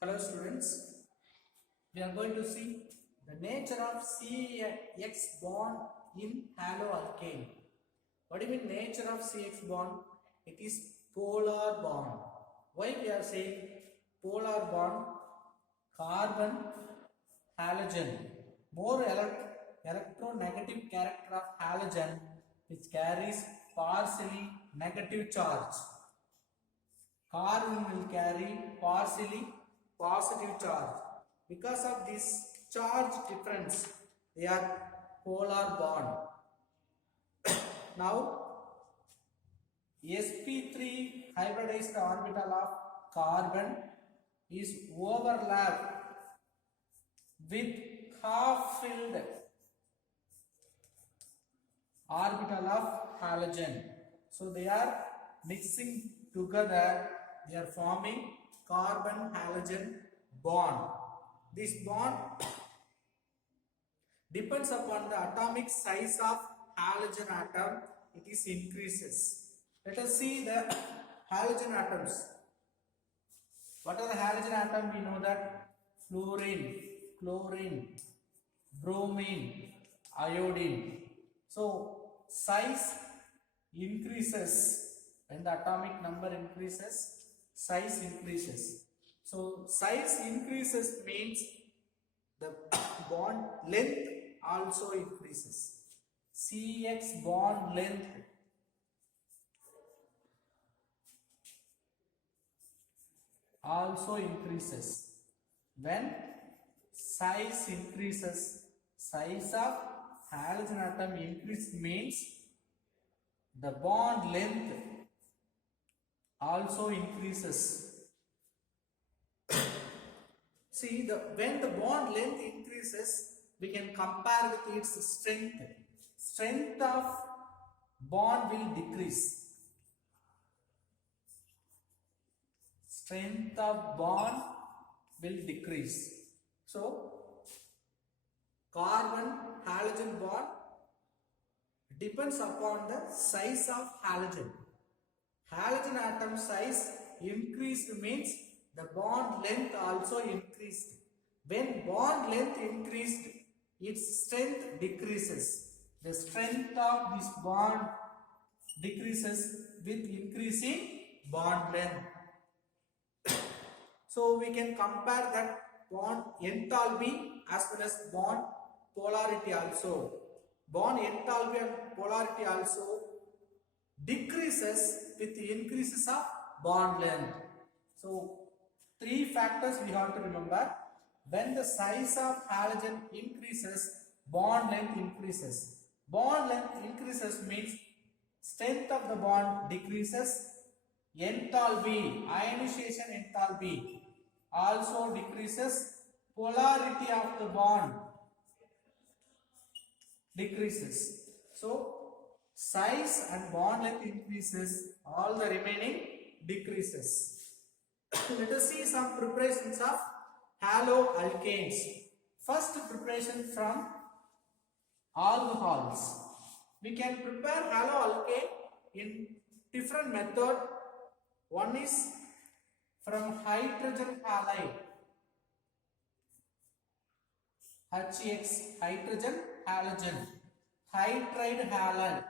Hello students, we are going to see the nature of CX bond in haloalkane. What do you mean nature of CX bond? It is polar bond. Why we are saying polar bond? Carbon, halogen. More electronegative character of halogen which carries partially negative charge. Carbon will carry partially positive charge. Because of this charge difference, they are polar bond. Now, sp3 hybridized orbital of carbon is overlapped with half-filled orbital of halogen. So they are mixing together, they are forming carbon halogen bond. This bond depends upon the atomic size of halogen atom, it is increases. Let us see the halogen atoms. What are the halogen atoms? We know that fluorine, chlorine, bromine, iodine. So size increases when the atomic number increases, size increases. So size increases means the bond length also increases. CX bond length also increases. When size increases, size of halogen atom increase means the bond length also increases. See, when the bond length increases, we can compare with its strength. Strength of bond will decrease. Strength of bond will decrease. So, carbon halogen bond depends upon the size of halogen. Halogen atom size increased means the bond length also increased. When bond length increased, its strength decreases. The strength of this bond decreases with increasing bond length. So we can compare that bond enthalpy as well as bond polarity also. Bond enthalpy and polarity also decreases with the increases of bond length. So three factors we have to remember. When the size of halogen increases, bond length increases. Bond length increases means strength of the bond decreases. Enthalpy, ionization enthalpy also decreases. Polarity of the bond decreases. So size and bond length increases, all the remaining decreases. Let us see some preparations of haloalkanes. First preparation from alcohols. We can prepare haloalkane in different method. One is from hydrogen halide. HX, hydrogen halogen, hydride halide,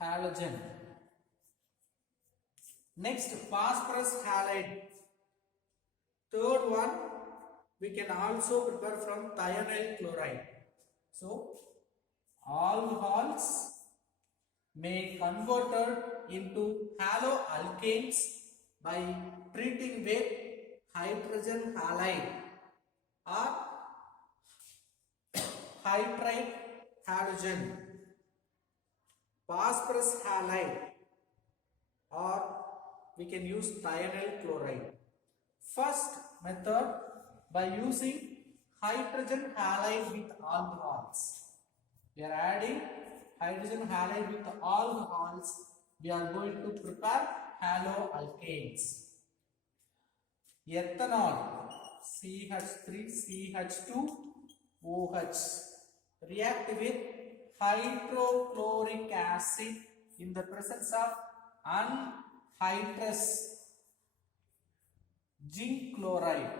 halogen. Next, phosphorus halide. Third one, we can also prepare from thionyl chloride. So, alcohols may converted into haloalkanes by treating with hydrogen halide or hydride halogen, phosphorus halide, or we can use thionyl chloride. First method, by using hydrogen halide with alcohols. We are adding hydrogen halide with alcohols. We are going to prepare haloalkanes. Ethanol CH3CH2OH react with hydrochloric acid in the presence of anhydrous zinc chloride.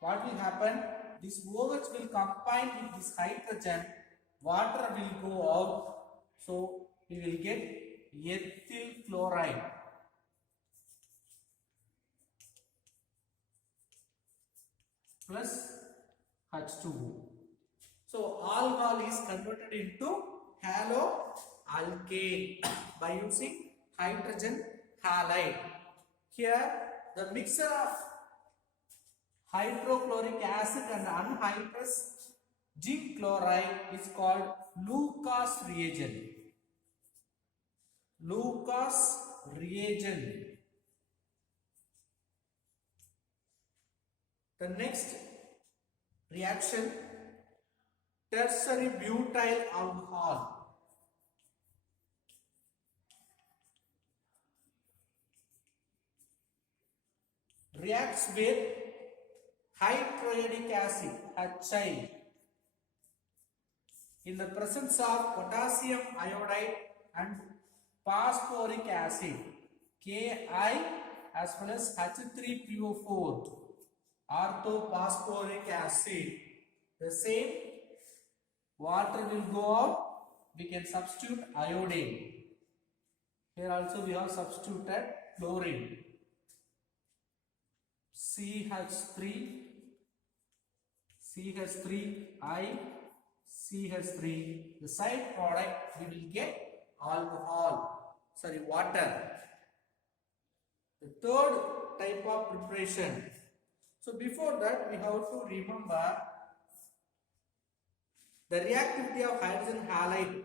What will happen? This OH will combine with this hydrogen, water will go out, so we will get ethyl chloride. Plus H2O. So alcohol is converted into haloalkane by using hydrogen halide. Here the mixture of hydrochloric acid and anhydrous zinc chloride is called Lucas reagent. Lucas reagent. The next reaction, tertiary butyl alcohol. Reacts with hydroiodic acid HI in the presence of potassium iodide and phosphoric acid Ki as well as H3PO4 orthophosphoric acid. The same water will go out, we can substitute iodine. Here also we have substituted chlorine. CH3I, CH3. The side product we will get water. The third type of preparation. So before that we have to remember the reactivity of hydrogen halide.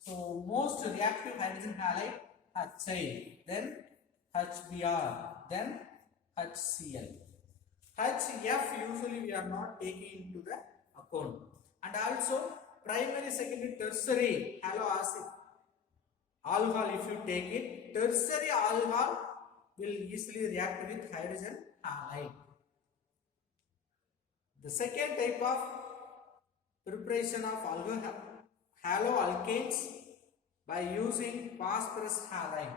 So most reactive hydrogen halide HI, then HBr, then HCl. HF usually we are not taking into the account. And also primary, secondary, tertiary haloacid alcohol, if you take it, tertiary alcohol will easily react with hydrogen halide. The second type of preparation of haloalkanes by using phosphorus halide.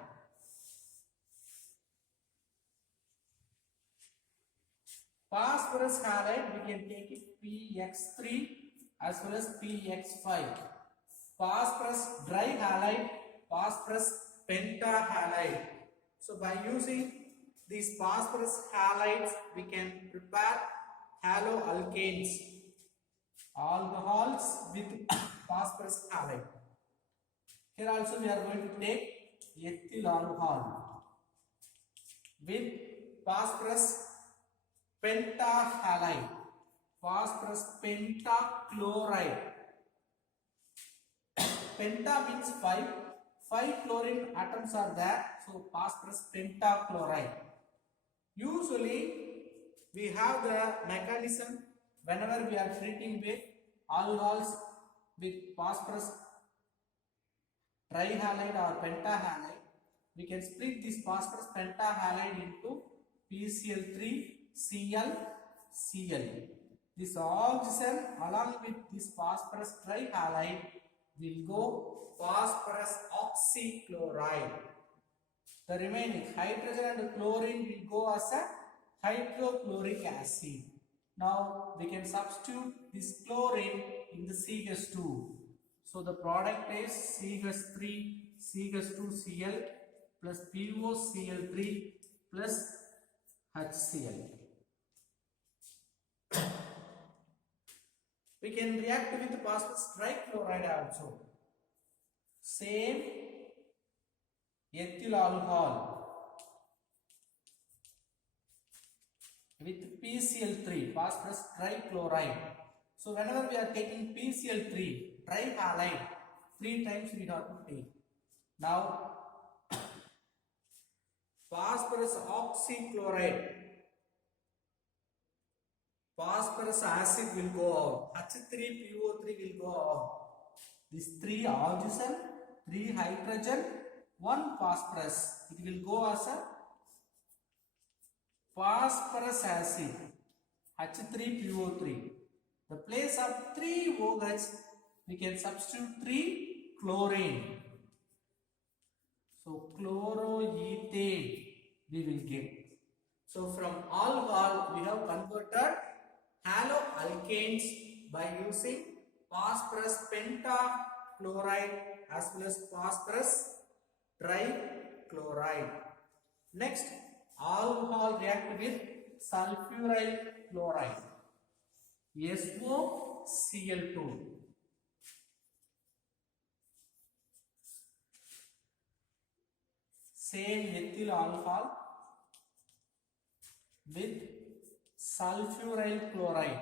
Phosphorus halide we can take it PX3 as well as PX5. Phosphorus dry halide, phosphorus pentahalide. So by using these phosphorus halides we can prepare haloalkanes, alcohols with phosphorus halide. Here also we are going to take ethyl alcohol with phosphorus pentahalide, phosphorus pentachloride. Penta means 5. 5 chlorine atoms are there, so phosphorus pentachloride. Usually we have the mechanism whenever we are treating with alcohols with phosphorus trihalide or pentahalide, we can split this phosphorus pentahalide into PCl3, Cl, Cl. This oxygen along with this phosphorus trihalide will go phosphorus oxychloride. The remaining hydrogen and chlorine will go as a hydrochloric acid. Now we can substitute this chlorine in the CH2. So the product is CH3, CH2Cl plus POCl3 plus HCl. We can react with phosphorus trichloride also. Same ethyl alcohol with PCl3, phosphorus trichloride. So whenever we are taking PCl3, trihalide, 3 times we have to take. Now phosphorus oxychloride, phosphorus acid will go out, H3PO3 will go out. These 3 oxygen, 3 hydrogen, 1 phosphorus, it will go as a phosphorus acid, H3PO3. The place of 3 OH, we can substitute 3 chlorine. So chloroethane we will get. So from alcohol we have converted haloalkanes by using phosphorus pentachloride as well as phosphorus trichloride. Next, alcohol react with sulfuryl chloride, SOCl2. Same ethyl alcohol with sulfuryl chloride.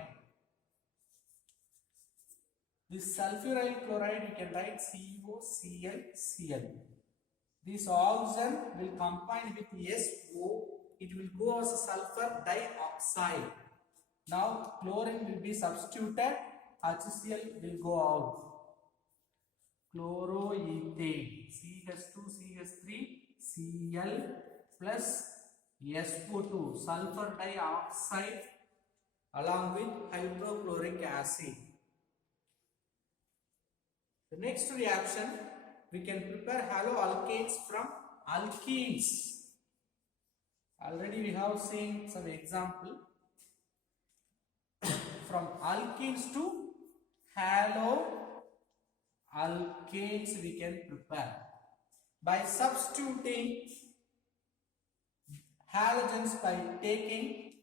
This sulfuryl chloride you can write COCl. This oxygen will combine with SO. It will go as a sulfur dioxide. Now chlorine will be substituted. HCl will go out. Chloroethane, CH2CH3 Cl plus SO2, sulfur dioxide along with hydrochloric acid. The next reaction, we can prepare haloalkanes from alkenes. Already we have seen some example. From alkenes to haloalkanes we can prepare by substituting halogens by taking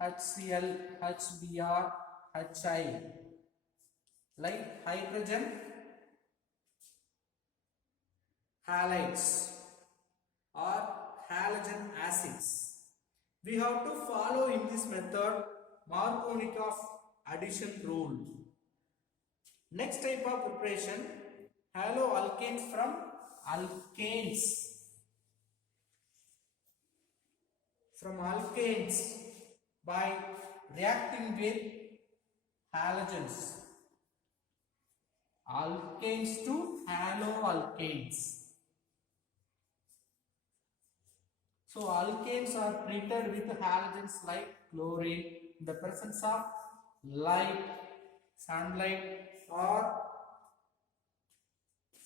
HCl, HBr, Hi, like hydrogen halides or halogen acids. We have to follow in this method Markovnikov addition rule. Next type of preparation, haloalkanes from alkanes. From alkanes by reacting with halogens. Alkanes to haloalkanes. So alkanes are treated with halogens like chlorine in the presence of light, sunlight or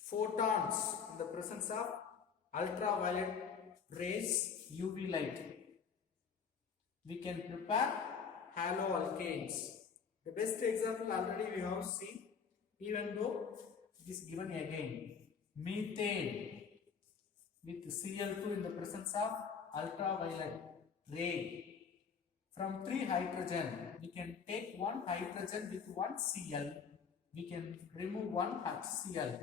photons in the presence of ultraviolet rays, UV light. We can prepare haloalkanes. The best example already we have seen, even though it is given again. Methane with Cl2 in the presence of ultraviolet ray. From 3 hydrogen, we can take 1 hydrogen with 1 Cl. We can remove 1 HCl.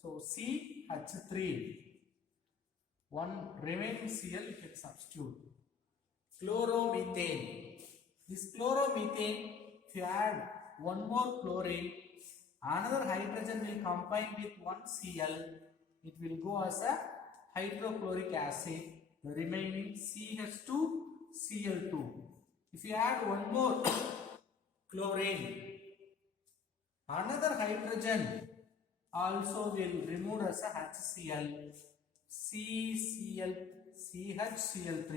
So CH3. 1 remaining Cl we can substitute. Chloromethane. This chloromethane, if you add 1 more chlorine, another hydrogen will combine with 1 Cl. It will go as a hydrochloric acid. The remaining CH2Cl2. If you add 1 more chlorine, another hydrogen also will remove as a HCl, CHCl3,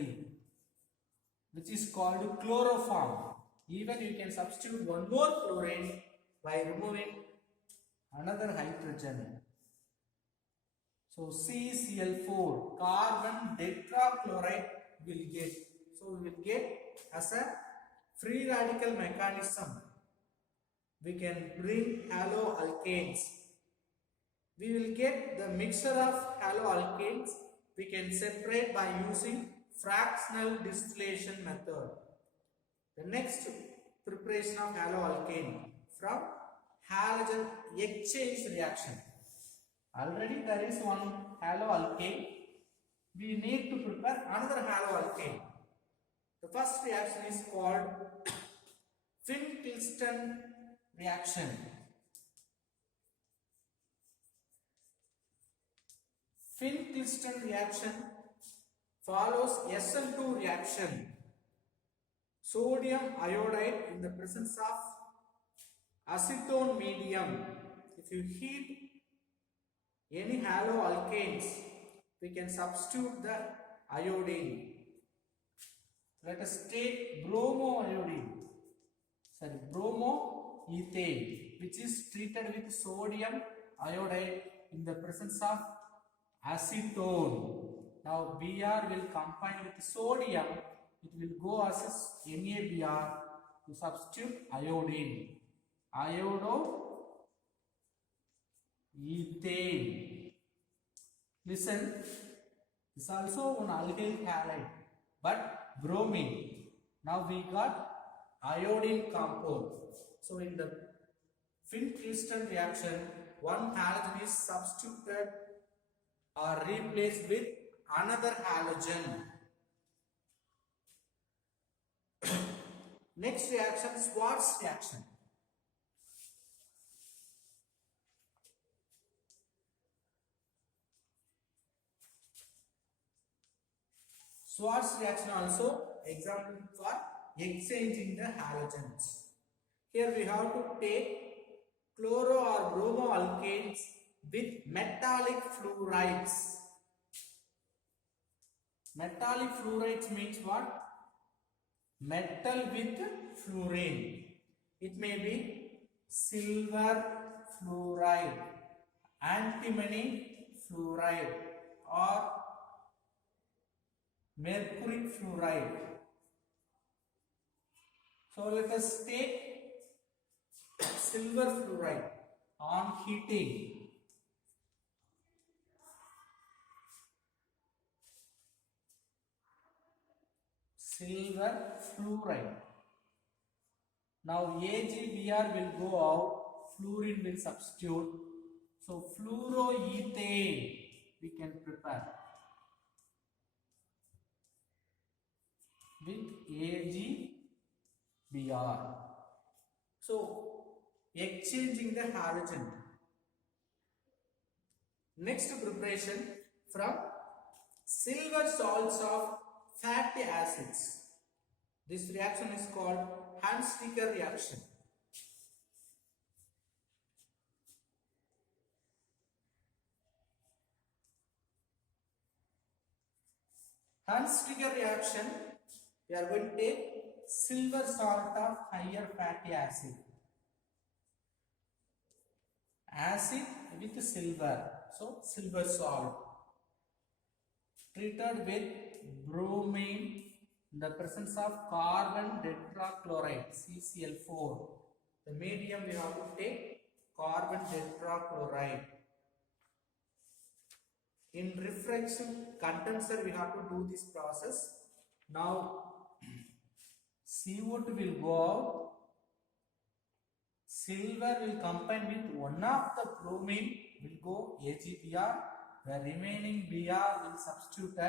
which is called chloroform. Even you can substitute 1 more chlorine by removing another hydrogen. So CCl4, carbon tetrachloride will get. So we will get as a free radical mechanism. We can bring haloalkanes. We will get the mixture of haloalkanes. We can separate by using fractional distillation method. The next preparation of haloalkane from halogen exchange reaction. Already there is one haloalkane. We need to prepare another haloalkane. The first reaction is called Finn-Tilston reaction. Finn-Tilston reaction follows SN2 reaction. Sodium iodide in the presence of acetone medium. If you heat any haloalkanes, we can substitute the iodine. Let us take bromoethane, which is treated with sodium iodide in the presence of acetone. Now Br will combine with sodium, it will go as NaBr to substitute iodine. Iodoethane. Listen, this is also an alkyl halide, but bromine. Now we got iodine compound. So in the Fink-Cliston reaction, one halogen is substituted or replaced with another halogen. Next reaction, Schwarz reaction. Schwarz reaction also example for exchanging the halogens. Here we have to take chloro or bromo alkanes with metallic fluorides. Metallic fluorides means what? Metal with fluorine. It may be silver fluoride, antimony fluoride, or mercury fluoride. So let us take silver fluoride on heating. Silver fluoride. Now AgBr will go out, fluorine will substitute. So fluoroethane we can prepare with AgBr. So exchanging the halogen. Next preparation from silver salts of fatty acids. This reaction is called Hansticker reaction. Hansticker reaction, we are going to take silver salt of higher fatty acid. Acid with silver, so silver salt. Treated with bromine in the presence of carbon tetrachloride, CCl4. The medium we have to take carbon tetrachloride. In refractive condenser we have to do this process. Now CO2 will go out. Silver will combine with one of the bromine will go AgBr. The remaining Br will substitute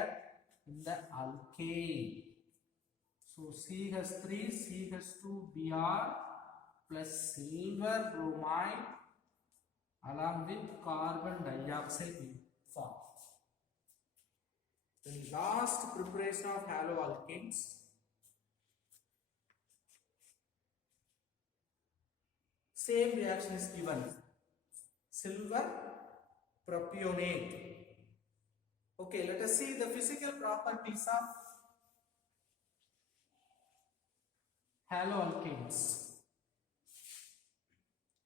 in the alkane. So CH3, CH2Br plus silver bromide along with carbon dioxide will form. The last preparation of haloalkanes. Same reaction is given. Silver propionate. Okay, let us see the physical properties of haloalkanes.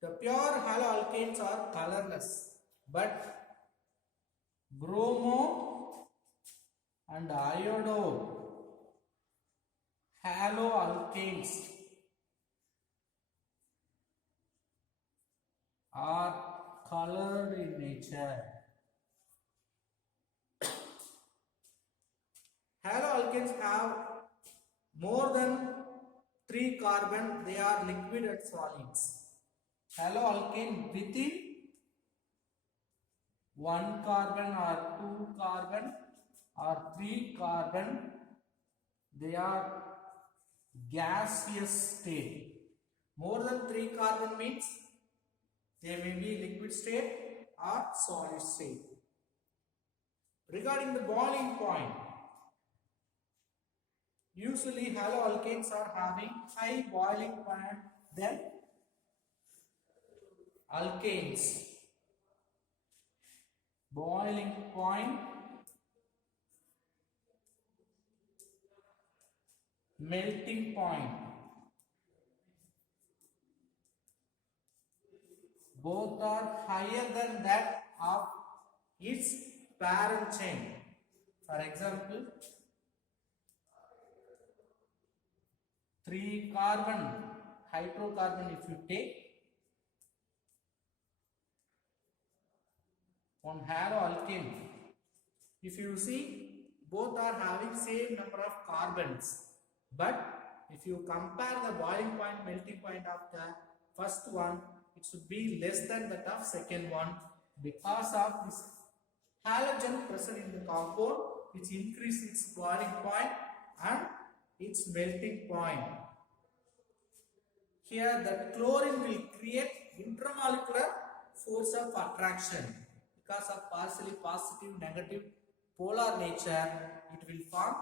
The pure haloalkanes are colorless, but bromo and iodo haloalkanes are colored in nature. Haloalkanes have more than 3 carbon, they are liquid and solids. Haloalkane within 1 carbon or 2 carbon or 3 carbon, they are gaseous state. More than 3 carbon means they may be liquid state or solid state. Regarding the boiling point, usually haloalkanes are having high boiling point than alkanes. Boiling point, melting point, both are higher than that of its parent chain. For For example, 3 carbon hydrocarbon, if you take one haloalkane, if you see both are having same number of carbons, but if you compare the boiling point, melting point of the first one, it should be less than that of second one because of this halogen present in the compound, which increase its boiling point and its melting point. Here the chlorine will create intermolecular force of attraction because of partially positive negative polar nature. It will form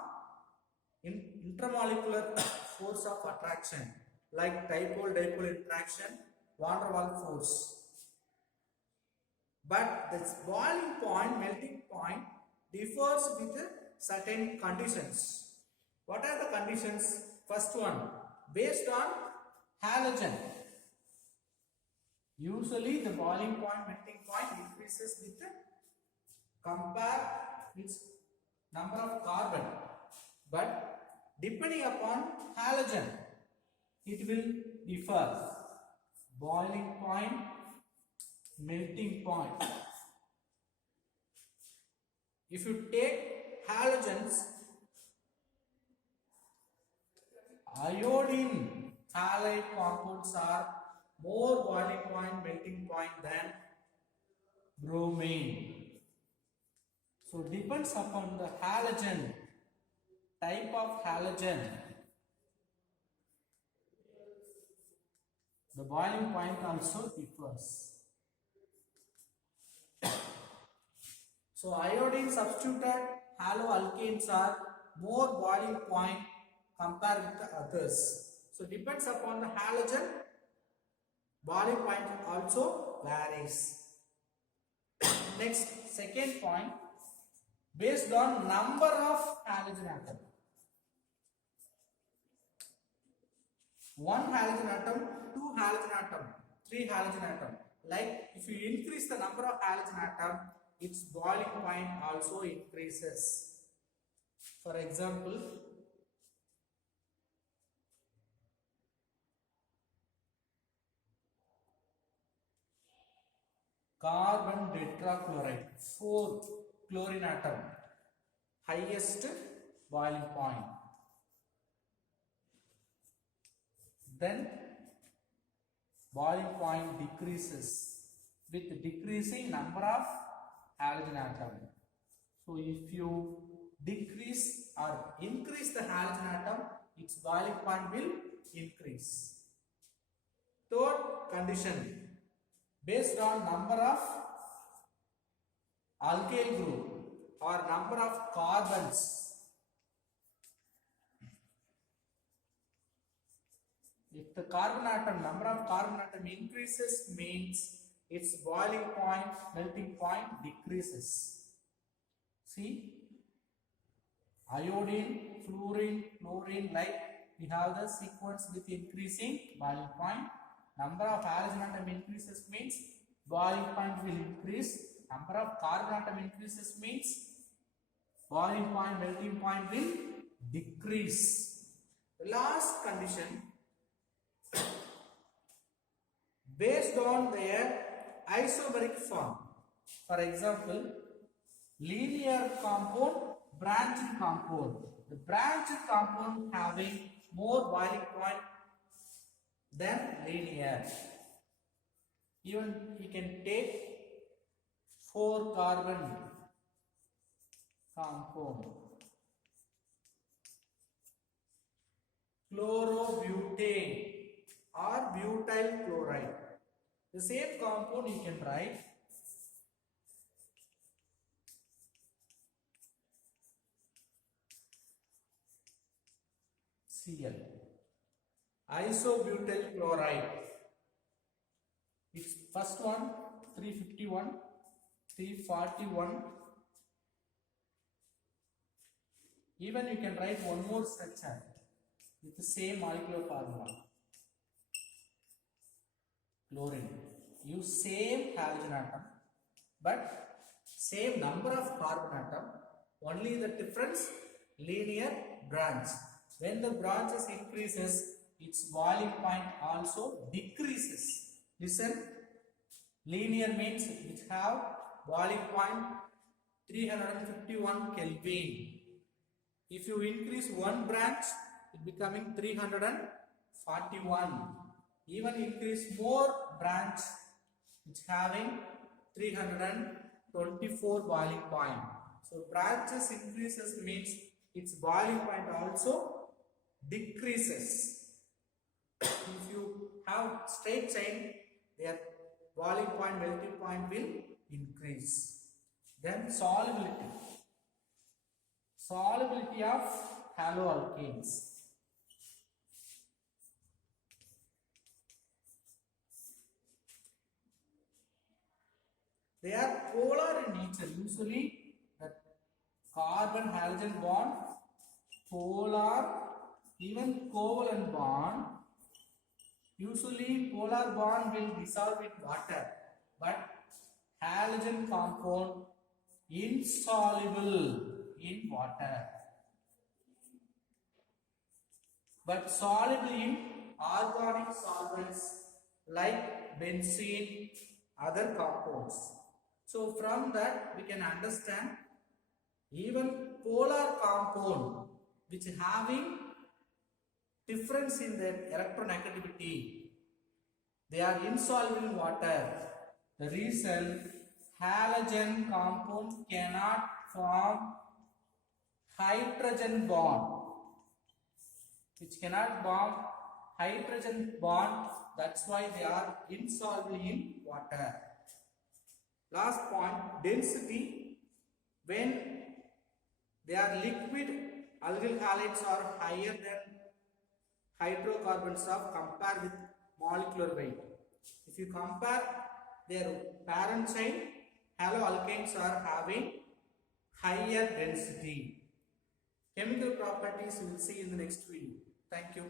intermolecular force of attraction like dipole-dipole interaction, van der Waals force. But this boiling point, melting point differs with certain conditions. What are the conditions? First one, based on halogen. Usually the boiling point, melting point increases with compare its number of carbon. But depending upon halogen, it will differ. Boiling point, melting point. If you take halogens, iodine halide compounds are more boiling point, melting point than bromine. So depends upon the halogen, type of halogen, the boiling point also differs. So iodine substituted haloalkanes are more boiling point compared with the others. So depends upon the halogen, boiling point also varies. Next, second point, based on number of halogen atom. One halogen atom, two halogen atom, three halogen atom. Like if you increase the number of halogen atom, its boiling point also increases. For example, carbon tetrachloride, 4 chlorine atom, highest boiling point. Then boiling point decreases with decreasing number of halogen atom. So if you decrease or increase the halogen atom, its boiling point will increase. Third condition, based on number of alkyl group or number of carbons. If the carbon atom, number of carbon atom increases, means its boiling point, melting point decreases. See, iodine, fluorine, chlorine, like we have the sequence with increasing boiling point. Number of halogen atom increases means boiling point will increase. Number of carbon atom increases means boiling point, melting point will decrease. The last condition, based on their isomeric form. For example, linear compound, branching compound. The branching compound having more boiling point than linear. Even you can take 4 carbon compound, chlorobutane or butyl chloride. The same compound you can write Cl, isobutyl chloride. Its first one 351, 341. Even you can write one more structure with the same molecular formula. Chlorine. Use same halogen atom, but same number of carbon atom, Only the difference linear branch. When the branches increases, its boiling point also decreases. Listen, linear means it have boiling point 351 Kelvin. If you increase one branch, it becoming 341. Even increase more branch, it's having 324 boiling point. So branches increases means its boiling point also decreases. If you have straight chain, their boiling point, melting point will increase. Then solubility. Solubility of haloalkanes. They are polar in nature. Usually the carbon halogen bond, polar, even covalent bond. Usually polar bond will dissolve in water, but halogen compound insoluble in water, but soluble in organic solvents like benzene, other compounds. So from that we can understand even polar compound which having difference in their electronegativity, they are insoluble in water. The reason halogen compound cannot form hydrogen bond, which cannot form hydrogen bond, that's why they are insoluble in water. Last point, density. When they are liquid, alkyl halides are higher than hydrocarbons of compared with molecular weight. If you compare their parent chain, haloalkanes are having higher density. Chemical properties we will see in the next video. Thank you.